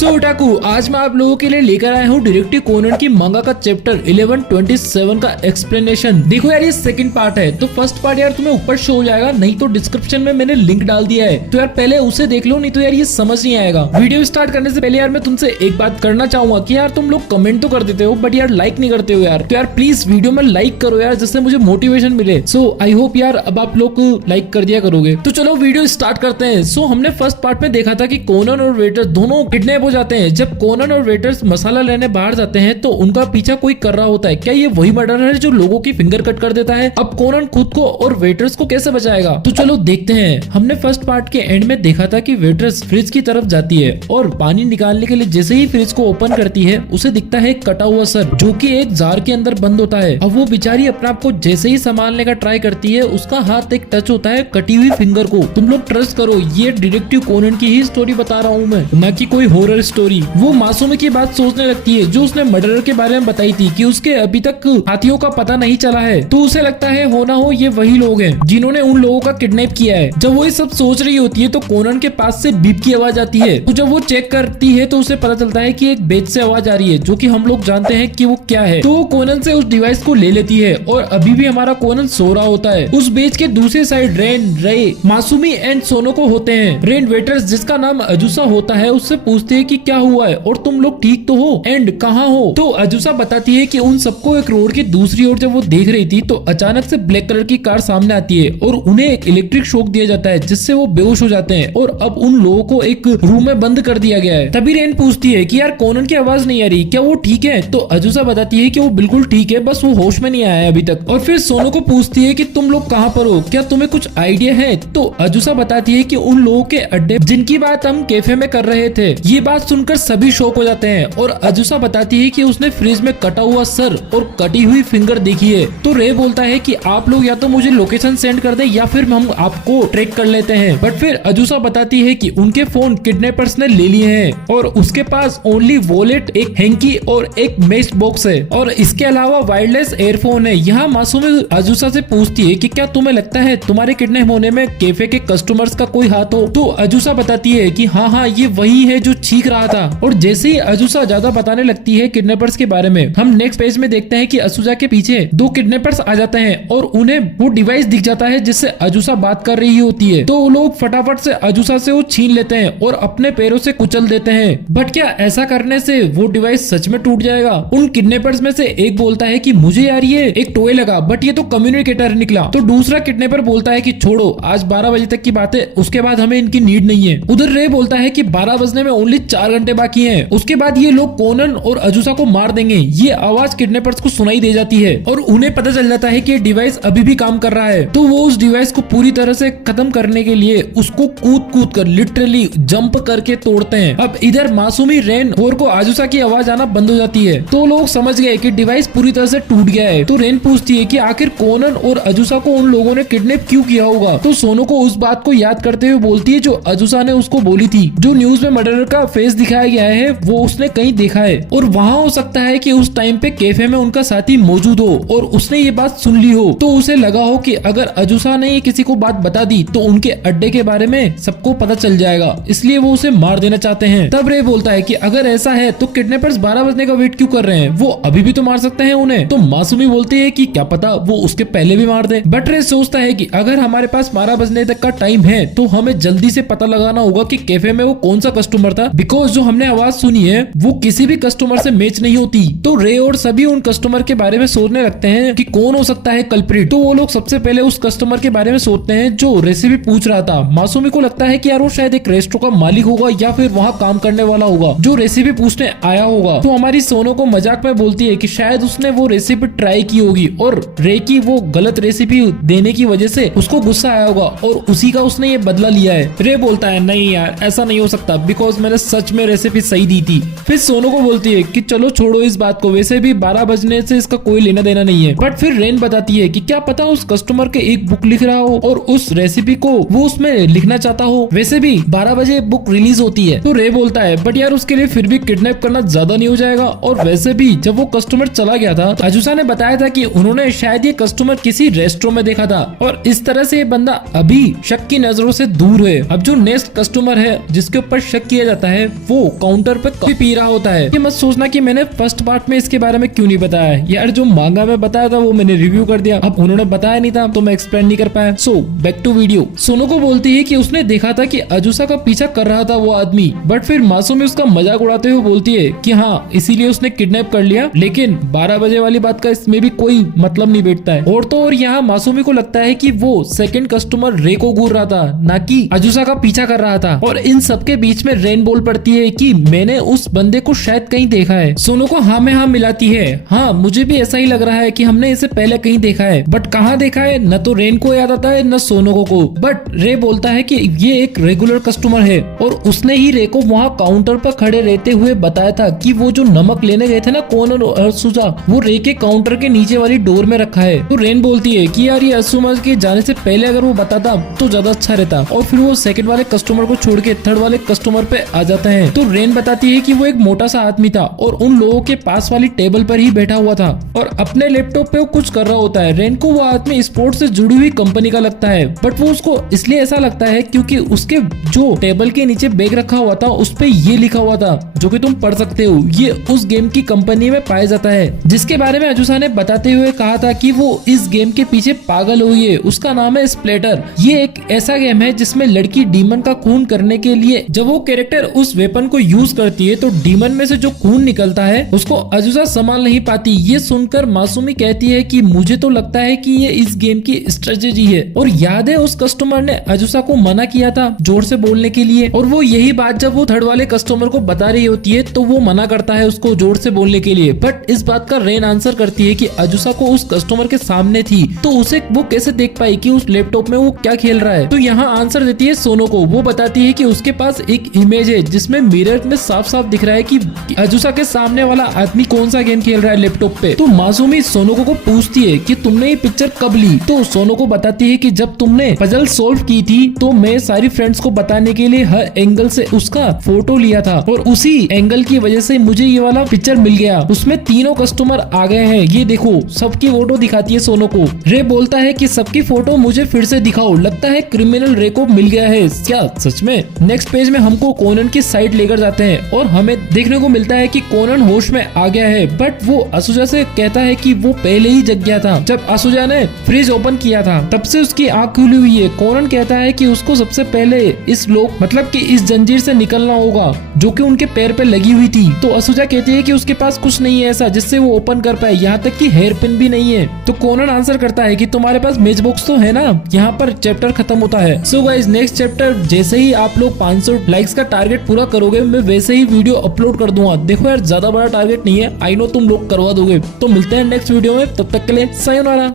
सो otaku, आज मैं आप लोगों के लिए लेकर आया हूँ डिटेक्टिव कोनन की मंगा का चैप्टर 1127 का एक्सप्लेनेशन। देखो यार, ये सेकंड पार्ट है, तो फर्स्ट पार्ट यार तुम्हें ऊपर शो हो जाएगा, नहीं तो डिस्क्रिप्शन में मैंने लिंक डाल दिया है, तो यार पहले उसे देख लो, नहीं तो यार ये समझ नहीं आएगा। वीडियो स्टार्ट करने से पहले यार मैं तुमसे एक बात करना चाहूंगा कि यार तुम लोग कमेंट तो कर देते हो बट यार लाइक नहीं करते हो यार, तो यार प्लीज वीडियो में लाइक करो यार, जिससे मुझे मोटिवेशन मिले। सो आई होप यार अब आप लोग लाइक कर दिया करोगे। तो चलो वीडियो स्टार्ट करते हैं। सो हमने फर्स्ट पार्ट में देखा था कि कोनन और वेटर दोनों किडनैप हो जाते हैं। जब कोनन और वेटर्स मसाला लेने बाहर जाते हैं तो उनका पीछा कोई कर रहा होता है। क्या ये वही मर्डर है जो लोगों की फिंगर कट कर देता है? अब कोनन खुद को और वेटर्स को कैसे बचाएगा? तो चलो देखते हैं। हमने फर्स्ट पार्ट के एंड में देखा था कि वेटर्स फ्रिज की तरफ जाती है और पानी निकालने के लिए जैसे ही फ्रिज को ओपन करती है उसे दिखता है एक कटा हुआ सर जो कि एक जार के अंदर बंद होता है। अब वो बेचारी अपने आप को जैसे ही संभालने का ट्राई करती है, उसका हाथ एक टच होता है कटी हुई फिंगर को। तुम लोग ट्रस्ट करो, ये डिटेक्टिव कोनन की ही स्टोरी बता रहा हूँ मैं, न कि कोई हॉरर स्टोरी। वो मासूम की बात सोचने लगती है जो उसने मर्डरर के बारे में बताई थी कि उसके अभी तक हाथियों का पता नहीं चला है। तो उसे लगता है हो ना हो ये वही लोग हैं जिन्होंने उन लोगों का किडनैप किया है। जब वो ये सब सोच रही होती है तो कोनन के पास से बीप की आवाज आती है। तो जब वो चेक करती है तो उसे पता चलता है कि एक बेच से आवाज आ रही है जो कि हम लोग जानते हैं कि वो क्या है। तो वो कोनन से उस डिवाइस को ले लेती है और अभी भी हमारा कोनन सो रहा होता है। उस बेच के दूसरी साइड रेन, रे, मासूमी एंड सोनोको होते हैं। रेन वेटर्स जिसका नाम अजुसा होता है उससे पूछते हैं कि क्या हुआ है और तुम लोग ठीक तो हो एंड कहाँ हो? तो अजुसा बताती है कि उन सबको एक रोड की दूसरी ओर जब वो देख रही थी तो अचानक से ब्लैक कलर की कार सामने आती है और उन्हें एक इलेक्ट्रिक शॉक दिया जाता है जिससे वो बेहोश हो जाते हैं और अब उन लोगों को एक रूम में बंद कर दिया गया है। तभी रेन पूछती है कि यार कोनन की आवाज नहीं आ रही, क्या वो ठीक है? तो अजुसा बताती है कि वो बिल्कुल ठीक है, बस वो होश में नहीं आया है अभी तक। और फिर सोनो को पूछती है कि तुम लोग कहाँ पर हो, क्या तुम्हें कुछ आइडिया है? तो अजुसा बताती है कि उन लोगों के अड्डे जिनकी बात हम कैफे में कर रहे थे। ये बात सुनकर सभी शॉक हो जाते हैं और अजुसा बताती है कि उसने फ्रिज में कटा हुआ सर और कटी हुई फिंगर देखी है। तो रे बोलता है कि आप लोग या तो मुझे लोकेशन सेंड कर दे या फिर हम आपको ट्रैक कर लेते हैं। बट फिर अजुसा बताती है कि उनके फोन किडनैपर्स ने ले लिए हैं और उसके पास ओनली वॉलेट, एक हैंकी और एक मेश बॉक्स है और इसके अलावा वायरलेस एयरफोन है। यहाँ मासूम अजुसा से पूछती है कि क्या तुम्हें लगता है तुम्हारे किडनैप होने में कैफे के कस्टमर्स का कोई हाथ हो? तो अजुसा बताती है कि हाँ ये वही है जो चीख रहा था। और जैसे ही अजुसा ज्यादा बताने लगती है किडनैपर्स के बारे में, हम नेक्स्ट पेज में देखते हैं कि अजुसा के पीछे दो किडनैपर्स आ जाते हैं और उन्हें वो डिवाइस दिख जाता है जिससे अजुसा बात कर रही होती है। तो वो लोग फटाफट से अजुसा से वो छीन लेते हैं और अपने पैरों से कुचल देते हैं। बट क्या ऐसा करने से वो डिवाइस सच में टूट जाएगा? उन किडनैपर्स में से एक बोलता है कि मुझे यार ये एक टॉय लगा बट ये तो कम्युनिकेटर निकला। तो दूसरा किडनैपर बोलता है कि छोड़ो, आज 12 बजे तक की बात है, उसके बाद हमें इनकी नीड नहीं है। उधर रे बोलता है कि 12 बजने में ओनली 4 घंटे बाकी हैं, उसके बाद ये लोग कोनन और अजुसा को मार देंगे। ये आवाज किडनैपर्स को सुनाई दे जाती है और उन्हें पता चल जाता है कि ये डिवाइस अभी भी काम कर रहा है। तो वो उस डिवाइस को पूरी तरह से खत्म करने के लिए उसको कूद कर लिटरली जंप करके तोड़ते हैं। अब इधर मासूमी रेन और को अजुसा की आवाज आना बंद हो जाती है। तो लोग समझ गए कि डिवाइस पूरी तरह से टूट गया है। तो रेन पूछती है कि आखिर कोनन और अजुसा को उन लोगों ने किडनैप क्यों किया होगा? तो सोनो को उस बात को याद करते हुए बोलती है जो अजुसा ने उसको बोली थी, जो न्यूज में मर्डरर का फेस दिखाया गया है वो उसने कहीं देखा है और वहाँ हो सकता है कि उस टाइम पे कैफे में उनका साथी मौजूद हो और उसने ये बात सुन ली हो। तो उसे लगा हो कि अगर अजुसा ने ये किसी को बात बता दी तो उनके अड्डे के बारे में सबको पता चल जाएगा, इसलिए वो उसे मार देना चाहते हैं। तब रे बोलता है कि अगर ऐसा है तो किडनैपर्स 12 बजने का वेट क्यों कर रहे हैं, वो अभी भी तो मार सकते हैं उन्हें। तो मासूमी बोलती है कि क्या पता वो उसके पहले भी मार दे। बट रे सोचता है कि अगर हमारे पास 12 बजने तक का टाइम है तो हमें जल्दी से पता लगाना होगा कि कैफे में वो कौन सा कस्टमर था, बिकॉज जो हमने आवाज सुनी है वो किसी भी कस्टमर से मैच नहीं होती। तो रे और सभी उन कस्टमर के बारे में सोचने लगते हैं कि कौन हो सकता है कल्प्रिट। तो वो लोग सबसे पहले उस कस्टमर के बारे में सोचते हैं जो रेसिपी पूछ रहा था। मासूमी को लगता है कि यार वो शायद एक रेस्टोरेंट का मालिक होगा या फिर वहाँ काम करने वाला होगा जो रेसिपी पूछने आया होगा। तो हमारी सोनो को मजाक में बोलती है कि शायद उसने वो रेसिपी ट्राई की होगी और रे की वो गलत रेसिपी देने की वजह से उसको गुस्सा आया होगा और उसी का उसने ये बदला लिया है। रे बोलता है नहीं यार ऐसा नहीं हो सकता, बिकॉज मैंने सच में रेसिपी सही दी थी। फिर सोनो को बोलती है कि चलो छोड़ो इस बात को, वैसे भी 12 बजने से इसका कोई लेना देना नहीं है। बट फिर रेन बताती है कि क्या पता उस कस्टमर के एक बुक लिख रहा हो और उस रेसिपी को वो उसमें लिखना चाहता हो। वैसे भी 12 बजे बुक रिलीज होती है। तो रे बोलता है बट यार उसके लिए फिर भी किडनैप करना ज्यादा नहीं हो जाएगा? और वैसे भी जब वो कस्टमर चला गया था तो अजुसा ने बताया था कि उन्होंने शायद ये कस्टमर किसी रेस्टोरेंट में देखा था और इस तरह से ये बंदा अभी शक की नजरों से दूर है। अब जो नेक्स्ट कस्टमर है जिसके ऊपर शक किया जाता है वो काउंटर पे कॉफी पी रहा होता है। ये मत सोचना कि मैंने फर्स्ट पार्ट में इसके बारे में क्यों नहीं बताया यार, जो मांगा में बताया था वो मैंने रिव्यू कर दिया, अब उन्होंने बताया नहीं था तो मैं एक्सप्लेन नहीं कर पाया। So back to video. सोनोको बोलती है कि उसने देखा था कि अजुसा का पीछा कर रहा था वो आदमी, बट फिर मासूमी उसका मजाक उड़ाते हुए बोलती है कि हाँ इसीलिए उसने किडनैप कर लिया, लेकिन 12 बजे वाली बात का इसमें भी कोई मतलब नहीं बैठता है। और तो और यहाँ मासूमी को लगता है कि वो सेकंड कस्टमर रे को घूर रहा था, ना कि अजुसा का पीछा कर रहा था। और इन सबके बीच में रेन बोल पड़ती है कि मैंने उस बंदे को शायद कहीं देखा है। सोनोको हाँ में हाँ मिलाती है, हाँ मुझे भी ऐसा ही लग रहा है कि हमने इसे पहले कहीं देखा है, बट कहाँ देखा है न तो रेन को याद आता है न सोनोको को। बट रे बोलता है कि ये एक रेगुलर कस्टमर है और उसने ही रे को वहाँ काउंटर पर खड़े रहते हुए बताया था कि वो जो नमक लेने गए थे ना कोनन और असुजा, वो रे के काउंटर के नीचे वाली डोर में रखा है। तो रेन बोलती है कि यार ये असुमा के जाने से पहले अगर वो बताता तो ज्यादा अच्छा रहता। और फिर वो सेकंड वाले कस्टमर को छोड़ के थर्ड वाले कस्टमर पे आ जाता है। तो रेन बताती है कि वो एक मोटा सा आदमी था और उन लोगों के पास वाली टेबल पर ही बैठा हुआ था और अपने लैपटॉप पे वो कुछ कर रहा होता है। रेन को वो आदमी स्पोर्ट्स से जुड़ी हुई कंपनी का लगता है, बट वो उसको इसलिए ऐसा लगता है क्योंकि उसके जो टेबल के नीचे बैग रखा हुआ था उस पे ये लिखा हुआ था जो कि तुम पढ़ सकते हो, ये उस गेम की कंपनी में पाया जाता है जिसके बारे में अजुसा ने बताते हुए कहा था कि वो इस गेम के पीछे पागल हुई है। उसका नाम है स्प्लेटर। ये एक ऐसा गेम है जिसमें लड़की डीमन का खून करने के लिए जब वो कैरेक्टर उस वेपन को यूज करती है तो डीमन में से जो खून निकलता है उसको अजुसा संभाल नहीं पाती। ये सुनकर मासूमी कहती है कि मुझे तो लगता है कि ये इस गेम की स्ट्रेटेजी है। और याद है उस कस्टमर ने अजुसा को मना किया था जोर से बोलने के लिए, और वो यही बात जब वो थर्ड वाले कस्टमर को बता रही होती है तो वो मना करता है उसको जोर से बोलने के लिए। बट इस बात का रेन आंसर करती है कि अजुसा को उस कस्टमर के सामने थी तो उसे वो कैसे देख पाई कि उस लैपटॉप में वो क्या खेल रहा है। तो यहाँ आंसर देती है सोनोको। वो बताती है कि उसके पास एक इमेज है जिसमें मिरर में साफ साफ दिख रहा है कि अजुसा के सामने वाला आदमी कौन सा गेम खेल रहा है लैपटॉप पे। तो मासूमी सोनोको को पूछती है कि तुमने ये पिक्चर कब ली। तो सोनोको बताती है कि जब तुमने पजल सोल्व की थी तो मैं सारी फ्रेंड्स को बताने के लिए हर एंगल से उसका फोटो लिया था और उसी एंगल की वजह से मुझे ये वाला पिक्चर मिल गया। उसमें तीनों कस्टमर आ गए हैं, ये देखो। सबकी फोटो दिखाती है सोनोको। रे बोलता है कि सबकी फोटो मुझे फिर से दिखाओ, लगता है क्रिमिनल रे को मिल गया है क्या सच में। नेक्स्ट पेज में हमको कोनन की साइड लेकर जाते हैं और हमें देखने को मिलता है कि कोनन होश में आ गया है, बट वो असुजा से कहता है कि वो पहले ही जग गया था जब असुजा ने फ्रिज ओपन किया था, तब से उसकी आंख खुली हुई है। कोनन कहता है कि उसको सबसे पहले इस लोग मतलब कि इस जंजीर से निकलना होगा जो कि उनके पैर पे लगी हुई थी। तो असुजा कहती है कि उसके पास कुछ नहीं है ऐसा जिससे वो ओपन कर पाए, यहाँ तक कि हेयर पिन भी नहीं है। तो कोनन आंसर करता है कि तुम्हारे पास मेज बॉक्स तो है ना। यहाँ पर चैप्टर खत्म होता है। सो गाइस नेक्स्ट चैप्टर जैसे ही आप लोग 500 लाइक्स का टारगेट पूरा करोगे मैं वैसे ही वीडियो अपलोड कर दूंगा। देखो यार ज्यादा बड़ा टारगेट नहीं है, आई नो तुम लोग करवा दोगे। तो मिलते हैं नेक्स्ट वीडियो में, तब तक के लिए सायोनारा।